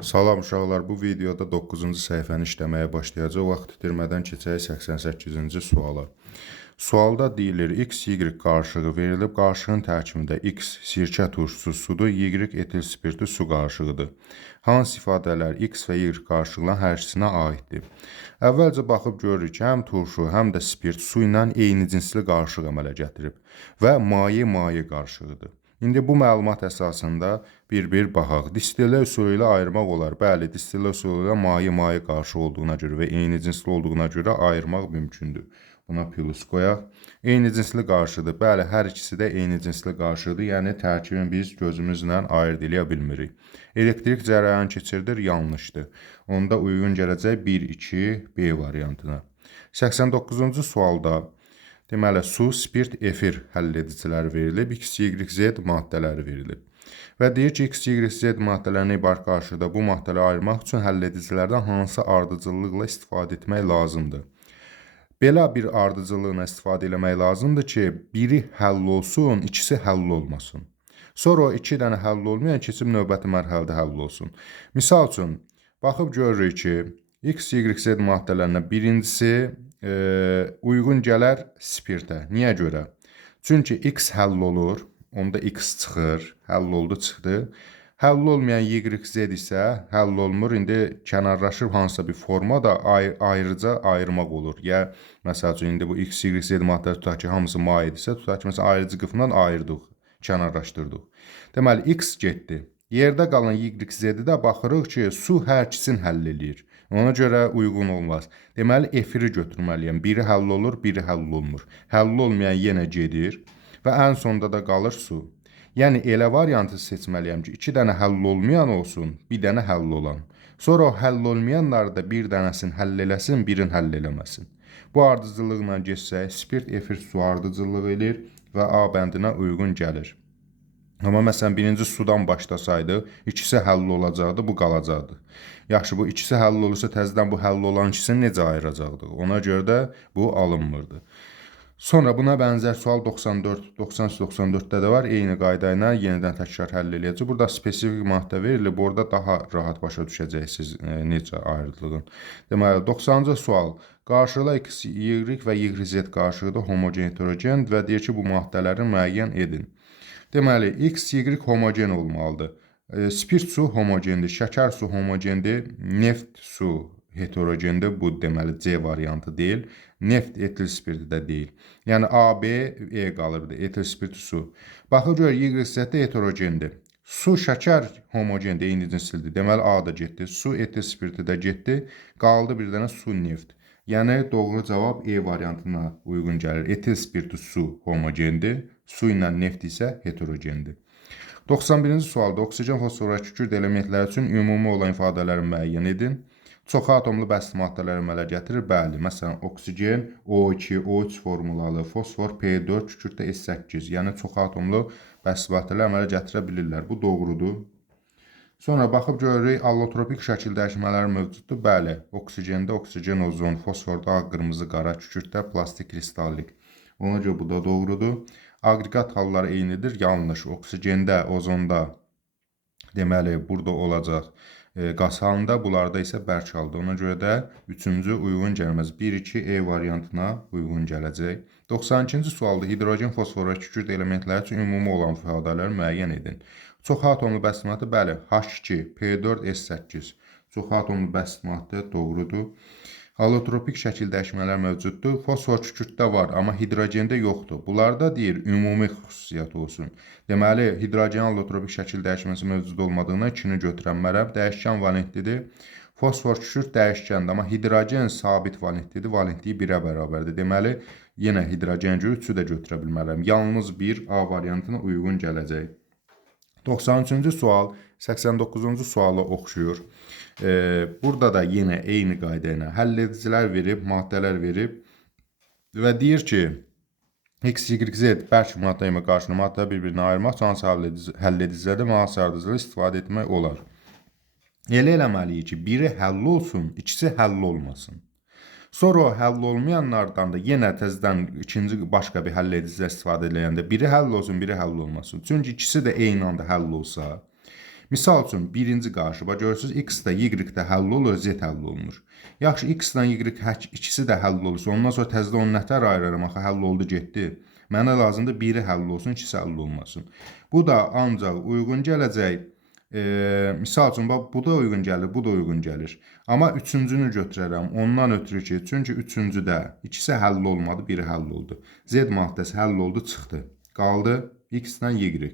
Salam uşaqlar, bu videoda 9-cu səhifəni işləməyə başlayacaq. Vaxt itirmədən keçək 88-ci suala. Sualda deyilir, x, y qarışığı verilib, qarışığın tərkibində x sirkə turşusu sudur, y etil spirti su qarışığıdır. Hansı ifadələr x və y qarışıqların hər ikisinə aiddir? Əvvəlcə baxıb görürük ki, həm turşu, həm də spirt su ilə eyni cinsli qarışıq əmələ gətirib və maye qarışığıdır. İndi bu məlumat əsasında bir baxaq. Distillə üsulu ilə ayırmaq olar. Bəli, distillə üsulu ilə maye qarşı olduğuna görə və eyni cinsli olduğuna görə ayırmaq mümkündür. Buna plus qoyaq. Eyni cinsli qarşıdır. Bəli, hər ikisi də eyni cinsli qarşıdır. Yəni tərkibini biz gözümüzlə ayırd eləyə bilmirik. Elektrik cərəyan keçirdir, yanlışdır. Onda uyğun gələcək 1-2-B variantına. 89-cu sualda deməli, su, spirt, efir həllediciləri verilib, x, y, z maddələri verilib. Və deyir ki, x, y, z maddələrini ibarət qarşıda bu maddələri ayırmaq üçün həlledicilərdən hansı ardıcıllıqla istifadə etmək lazımdır? Belə bir ardıcıllığına istifadə etmək lazımdır ki, biri həll olsun, ikisi həll olmasın. Sonra o 2 dənə həll olmayan keçib növbəti mərhələdə həll olsun. Misal üçün, baxıb görürük ki, x, y, z maddələrindən birincisi uyğun gələr spirtə. Niyə görə? Çünki x həll olur, onda x çıxır, həll oldu, çıxdı. Həll olmayan y, z isə həll olmur, indi kənarlaşıb hansısa bir formada ayrıca ayırmaq olur. Ya, məsəl üçün, indi bu x, y, z maddələri tutaq ki, hamısı mayedirsə, tutaq ki, məsələn, ayrıcı qıfından ayırdıq, kənarlaşdırdıq. Deməli, x getdi. Yerdə qalan y, z-də də baxırıq ki, su hər ikisini həll eləyir. Ona görə uyğun olmaz. Deməli, efiri götürməliyəm. Biri həll olur, biri həll olmur. Həll olmayan yenə gedir və ən sonda da qalır su. Yəni, elə variantı seçməliyəm ki, 2 dənə həll olmayan olsun, bir dənə həll olan. Sonra o həll olmayanları da bir dənəsini həll eləsin, birini həll eləməsin. Bu ardıcıllıqla geçsək, spirt, efir, su ardıcıllıq edir və A bəndinə uyğun gəlir. Amma məsələn, birinci sudan başlasaydı, ikisi həll olacaqdı, bu qalacaqdı. Yaxşı, bu ikisi həll olursa, təzədən bu həll olan ikisini necə ayıracaqdıq? Ona görə də bu alınmırdı. Sonra buna bənzər sual 94-94-də də var. Eyni qayda ilə yenidən təkrar həll eləyəcək. Burada spesifik maddə verilib, orada daha rahat başa düşəcəksiniz necə ayrıldığın. Deməli, 90-cı sual. Qarşıla x, y və y, z qarşılıqda homogen heterogen və deyir ki, bu maddələri müəyyən edin. Deməli, x, y homogen olmalıdır. Spirt su homogendir, şəkər su homogendir, neft su heterogendir. Bu deməli C variantı deyil. Neft etil spirti də deyil. Yəni A, B, E qalırdı. Etil spirti su. Baxır gör, y, z də heterogendir. Su, şəkər homogendir, eyni cinslidir. Deməli A da getdi. Su, etil spirti də getdi. Qaldı bir dənə su, neft. Yəni doğru cavab E variantına uyğun gəlir. Etil spirti su homogendir. Su ilə neft isə heterogendir. 91-ci sualda oksigen, fosfor və kükürt elementləri üçün ümumi olan ifadələri müəyyən edin. Çox atomlu bəsli maddələr əmələ gətirir. Bəli, məsələn, oksigen O2, O3 formulalı, fosfor P4, kükürt də S8. Yəni çox atomlu bəsli maddələr əmələ gətirə bilirlər. Bu doğrudur. Sonra baxıb görürük, allotropik şəkil dəyişmələri mövcuddur. Bəli, oksigende oksigen, ozon, fosforda ağ, qırmızı, qara, kükürtdə plastik, kristallik. Ona görə bu da doğrudur. Aqreqat halları eynidir, yanlış. Oksigende, ozonda deməli burada olacaq qaz halında, bunlarda isə bərk halda. Ona görə də 3-cü uyğun gəlməz. 1-2 E variantına uyğun gələcək. 92-ci sualda hidrogen, fosfor və kükürt elementləri üçün ümumi olan ifadələri müəyyən edin. Çox atomlu bəsli maddə, bəli, H2, P4, S8. Çox atomlu bəsli maddə doğrudur. Allotropik şəkil dəyişmələr mövcuddur. Fosfor kükürtdə var, amma hidrogende yoxdur. Bunlarda deyir, ümumi xüsusiyyət olsun. Deməli, hidrogen allotropik şəkil dəyişməsi mövcud olmadığına 2-ni götürən mərəb dəyişkən valentlidir. Fosfor kükürt dəyişkəndir, amma hidrogen sabit valentlidir. Valentliyi 1-ə bərabərdir. Deməli, yenə hidrogen görə 3-ü də götürə bilmərəm. Yalnız 1 A variantına uyğun gələcək. 93-cü sual 89-cu suala oxşuyur. Burada da yenə eyni qayda ilə həlledicilər verib, maddələr verib və deyir ki, x, y, z bərk maddə ilə qarşına maddə bir-birini ayırmaq üçün hansı həlledicilərdə və hansı ardıcılarla istifadə etmək olar. Elə eləməliyik ki, biri həll olsun, ikisi həll olmasın. Sonra o həll olmayanlardan da yenə təzədən ikinci başqa bir həll edicilər istifadə edəndə biri həll olsun, biri həll olmasın. Çünki ikisi də eyni anda həll olsa, Misal üçün, birinci qarşı, görürsünüz, x də, y də həll olur, z həll olunur. Yaxşı, x ilə y ikisi də həll olursa, ondan sonra təzədən onu nətər ayırırım, axı həll oldu, getdi. Mənə lazımdır, biri həll olsun, ikisi həll olmasın. Bu da ancaq uyğun gələcək. Misal üçün, bu da uyğun gəlir, bu da uyğun gəlir. Amma üçüncünü götürərəm, ondan ötürü ki, çünki üçüncüdə ikisi həll olmadı, biri həll oldu. Z maddəsi həll oldu, çıxdı. Qaldı x ilə y.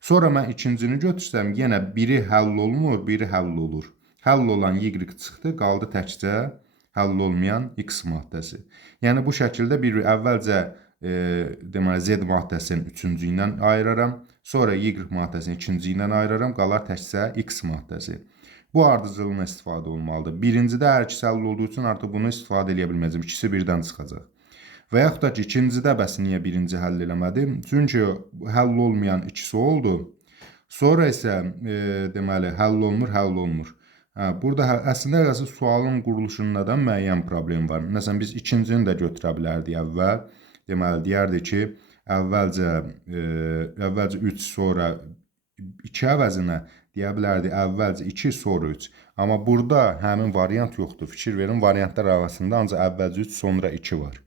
Sonra mən ikincini götürsəm, yenə biri həll olmur, biri həll olur. Həll olan y çıxdı, qaldı təkcə həll olmayan x maddəsi. Yəni bu şəkildə əvvəlcə deməli Z maddəsinin üçüncü ilə ayıraram, sonra Y maddəsinin ikinci ilə ayıraram, qalar təkcə X maddəsi. Bu ardıcılığına istifadə olmalıdır. Birincidə hər ikisi həll olduğu üçün artıq bunu istifadə edə bilməyəcəm. İkisi birdən çıxacaq. Və yaxud da ki, ikincidə bəs niyə birinci həll eləmədim? Çünki həll olmayan ikisi oldu. Sonra isə deməli həll olmur. Burada əslində sualın quruluşunda da müəyyən problem var. Məsələn, biz ikincini də götürə bilərdik əvvəl. Deməli, deyərdik ki, əvvəlcə 3, sonra 2 əvəzinə deyə bilərdik, əvvəlcə 2, sonra 3. Amma burada həmin variant yoxdur. Fikir verin, variantlar arasında ancaq əvvəlcə 3, sonra 2 var.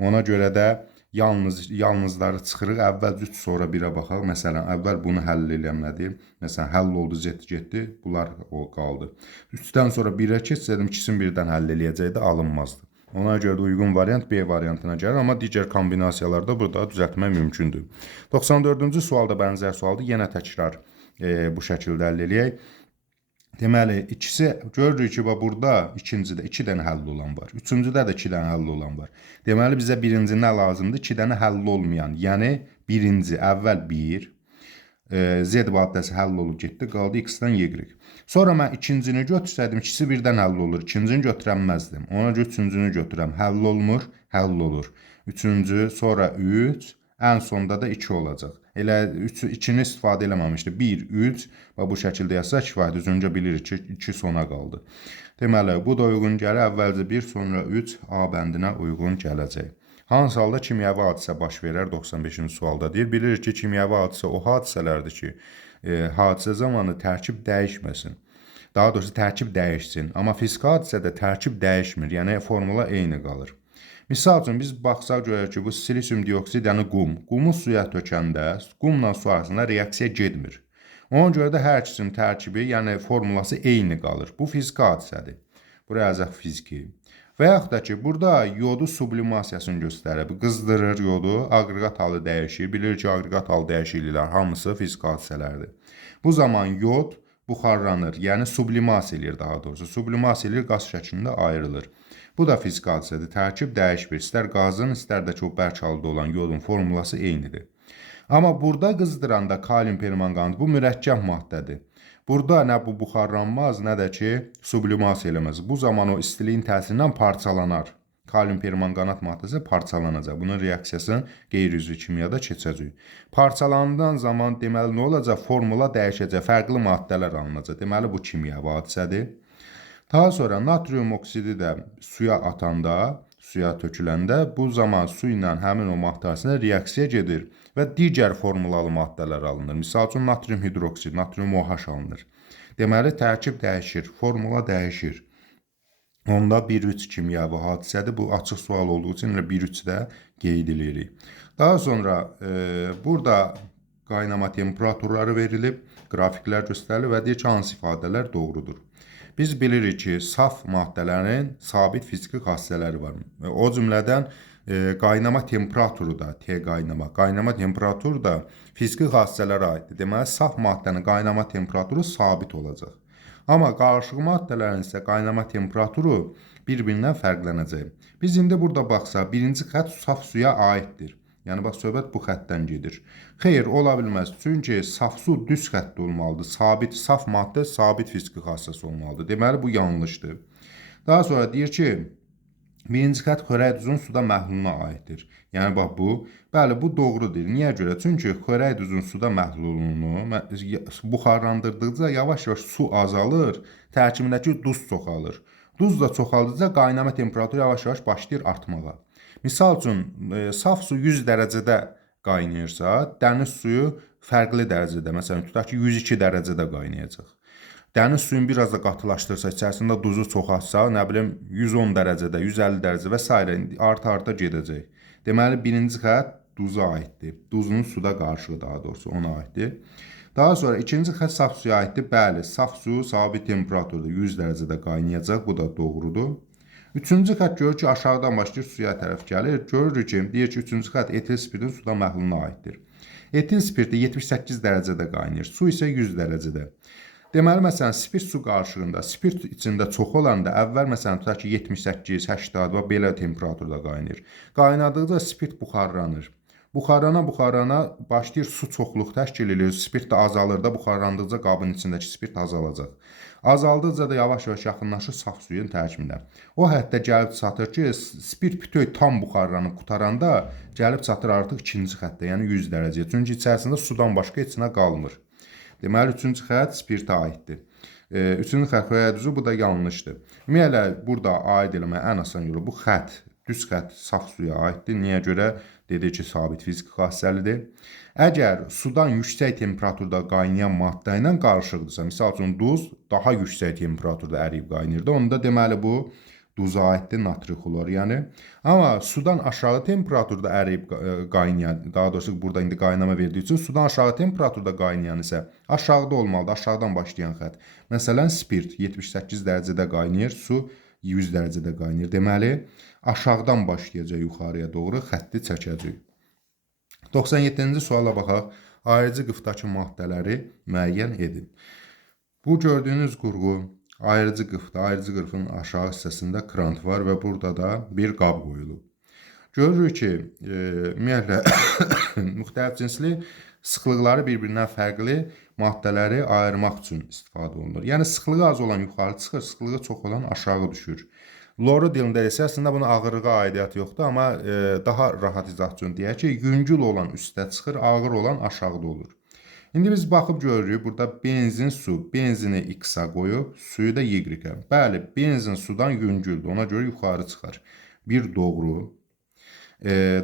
Ona görə də yalnızları çıxırıq, əvvəlcə 3, sonra 1-ə baxaq. Məsələn, əvvəl bunu həll eləmədi. Məsələn, həll oldu, getdi, bunlar qaldı. 3-dən sonra 1-ə keçsəydim, ikisini birdən həll eləyəcəkdi, alınmazdı. Ona görə də uyğun variant B variantına gəlir, amma digər kombinasiyalarda burada düzəltmək mümkündür. 94-cü sualda bənzər sualdır. Yenə təkrar bu şəkildə əldə eləyək. Deməli, ikisi görürük ki, burada ikincidə 2 dənə həll olan var. Üçüncüdə də 2 dənə həll olan var. Deməli, bizə birinci nə lazımdır? 2 dənə həll olmayan. Yəni, birinci, əvvəl 1. Z maddəsi həll olub getdi, qaldı x-dən y. Sonra mən ikincini götürsəydim, ikisi birdən həll olur. İkincini götürəməzdim. Ona görə üçüncünü götürəm. Həll olmur, həll olur. Üçüncü, sonra 3, ən sonda da 2 olacaq. Elə 2-ni istifadə eləməmişdi. 1, 3 və bu şəkildə yazsa kifayət. Üzüncə bilirik ki, 2 sona qaldı. Deməli, bu da uyğun gəlir. Əvvəlcə 1, sonra 3 A bəndinə uyğun gələcək. Hansı halda kimyəvi hadisə baş verər? 95-ci sualda deyir. Bilirik ki, kimyəvi hadisə o hadisələrdir ki, hadisə zamanı tərkib dəyişməsin. Daha doğrusu tərkib dəyişsin. Amma fiziki hadisədə tərkib dəyişmir. Yəni formula eyni qalır. Misal üçün biz baxsaq görək ki, bu silisium dioksid, yəni qum. Qumu suya tökəndə qumla su arasında reaksiya getmir. Ona görə də hər ikisinin tərkibi, yəni formulası eyni qalır. Bu fiziki hadisədir. Buraya yazaq fiziki. Və yaxud da ki, burada yodu sublimasiyasını göstərib. Qızdırır yodu, aqreqat halı dəyişir. Bilir ki, aqreqat halı dəyişikliklər hamısı fiziki hadisələrdir. Bu zaman yod buxarlanır, yəni sublimasiya eləyir daha doğrusu. Sublimasiya eləyir, qaz şəklində ayrılır. Bu da fiziki hadisədir. Tərkib dəyişmir. İstər qazın, istər də ki, o bərk halda olan yodun formulası eynidir. Amma burada qızdıranda kalium permanganat bu mürəkkəb maddədir. Burada nə bu buxarlanmaz, nə də ki, sublimasiya eləməz. Bu zaman o istiliyin təsirindən parçalanar. Kalium permanganat maddəsi parçalanacaq. Bunun reaksiyasını qeyri-üzvü kimyada keçəcək. Parçalandığı zaman deməli nə olacaq? Formula dəyişəcək, fərqli maddələr alınacaq. Deməli bu kimyəvi hadisədir. Daha sonra natrium oksidi də suya atanda, suya töküləndə bu zaman su ilə həmin o maddə arasında reaksiya gedir və digər formulalı maddələr alınır. Misal üçün natrium hidroksid, natrium OH alınır. Deməli tərkib dəyişir, formula dəyişir. Onda 1-3 kimyəvi hadisədir. Bu açıq sual olduğu üçün 1-3 də qeyd edirik. Daha sonra burada qaynama temperaturları verilib, qrafiklər göstərilir və deyir ki, hansı ifadələr doğrudur. Biz bilirik ki, saf maddələrin sabit fiziki xassələri var. O cümlədən qaynama temperaturu da, qaynama temperaturu da fiziki xassələrə aiddir. Deməli, saf maddənin qaynama temperaturu sabit olacaq. Amma qarışıq maddələrin isə qaynama temperaturu bir-birindən fərqlənəcək. Biz indi burada baxsaq, birinci xətt saf suya aiddir. Yəni, bax, söhbət bu xəttdən gedir. Xeyr, ola bilməz. Çünki saf su düz xəttdə olmalıdır. Sabit, saf maddə sabit fiziki xassəsi olmalıdır. Deməli, bu yanlışdır. Daha sonra deyir ki, birinci xətt xörək duzun suda məhluluna aiddir. Yəni, bax, bəli, bu doğrudur. Niyə görə? Çünki xörək duzun suda məhlulunu buxarlandırdıqca yavaş-yavaş su azalır, tərkibindəki duz çoxalır. Duz da çoxaldıqca qaynama temperaturu yavaş-yavaş başlayır artmağa. Misal üçün, saf su 100 dərəcədə qaynayırsa, dəniz suyu fərqli dərəcədə, məsələn, tutaq ki, 102 dərəcədə qaynayacaq. Dəniz suyunu biraz da qatılaşdırsa, içərisində duzu çox atsa, nə bilim 110 dərəcədə, 150 dərəcə və s. arta-arta gedəcək. Deməli, birinci xətt duza aiddir. Duzun suda qarışığı daha doğrusu ona aiddir. Daha sonra ikinci xətt saf suya aiddir. Bəli, saf su sabit temperaturda 100 dərəcədə qaynayacaq. Bu da doğrudur. Üçüncü xətt görür ki, aşağıdan başlayır suya tərəf gəlir. Görürük ki, deyir ki, üçüncü xətt etil spirtin suda məhluluna aiddir. Etil spirti 78 dərəcədə qaynayır. Su isə 100 dərəcədə. Deməli, məsələn, spirt su qarışığında, spirt içində çox olanda əvvəl, məsələn, tutaq ki, 78, 80 və belə temperaturda qaynayır. Qaynadıqca spirt buxarlanır. Buxarlana başlayır su çoxluq təşkil edir, spirt də azalır da, buxarlandıqca qabın içindəki spirt azalacaq. Azaldıqca da yavaş-yavaş yaxınlaşır saf suyun tərkiminə. O hətta gəlib çatır ki, spirt bütöv tam buxarlanıb qutaranda gəlib çatır artıq ikinci xəttə, yəni 100 dərəcəyə. Çünki içərisində sudan başqa heç nə qalmır. Deməli, üçüncü xətt spirtə aiddir. Üçüncü xətt xoyadüzü, bu da yanlışdır. Ümumiyyətlə, burada aid eləmək ən asan yolu bu xətt, düz xətt saf suya aiddir. Niyə görə? Dedik ki, sabit fiziki xassəlidir. Əgər sudan yüksək temperaturda qaynayan maddə ilə qarışıqdırsa, misal üçün duz daha yüksək temperaturda əriyib qaynayırdı. Onda deməli bu duza aiddir, natri xlor yəni. Amma sudan aşağı temperaturda əriyib qaynayan, daha doğrusu burada indi qaynama verdiyi üçün sudan aşağı temperaturda qaynayan isə aşağıda olmalıdır, aşağıdan başlayan xətt. Məsələn, spirt 78 dərəcədə qaynayır, su 100 dərəcədə qaynayır. Deməli, aşağıdan başlayacaq yuxarıya doğru xətti çəkəcək. 97-ci suala baxaq. Ayırıcı qıfdakı maddələri müəyyən edin. Bu gördüyünüz qurğu ayırıcı qıfda, ayırıcı qırfın aşağı hissəsində krant var və burada da bir qab qoyulub. Görürük ki, ümumiyyətlə müxtəlif cinsli sıxlıqları bir-birindən fərqli maddələri ayırmaq üçün istifadə olunur. Yəni, sıxlığı az olan yuxarı çıxır, sıxlığı çox olan aşağı düşür. Loru dilində isə əslində bunun ağırlığa aidiyyatı yoxdur, amma daha rahat izah üçün deyək ki, yüngül olan üstə çıxır, ağır olan aşağıda olur. İndi biz baxıb görürük, burada benzin, su, benzini X-a qoyub, suyu da Y-ə. Bəli, benzin sudan yüngüldür, ona görə yuxarı çıxar. Bir doğru.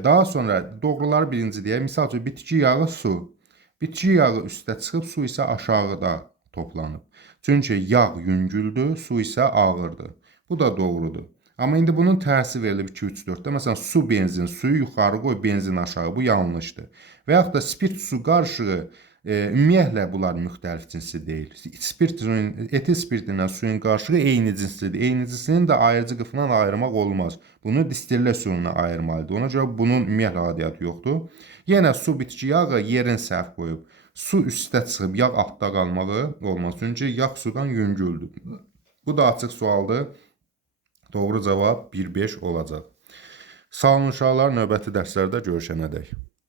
Daha sonra doğruları birinci deyək, misal üçün bitki yağı, su. Bitki yağı üstə çıxıb, su isə aşağıda toplanıb. Çünki yağ yüngüldür, su isə ağırdır. Bu da doğrudur. Amma indi bunun tərsi verilib 2, 3, 4-də. Məsələn, su, benzin, suyu yuxarı qoy, benzin aşağı. Bu yanlışdır. Və yaxud da spirt su qarışığı, ümumiyyətlə bunlar müxtəlif cinsli deyil. Etil spirtindən suyun qarışığı eyni cinslidir. Eyni cinslini də ayırıcı qıfından ayırmaq olmaz. Bunu distillə suyuna ayırmalıdır. Ona görə bunun ümumiyyətlə aidiyyatı yoxdur. Yenə su, bitki yağı yerin səhv qoyub. Su üstə çıxıb, yağ altda qalmağı olmaz. Çünki yağ sudan yüngüldür. Bu da açıq sualdır. Doğru cavab 1-5 olacaq. Sağ olun uşaqlar, növbəti dərslərdə görüşənədək.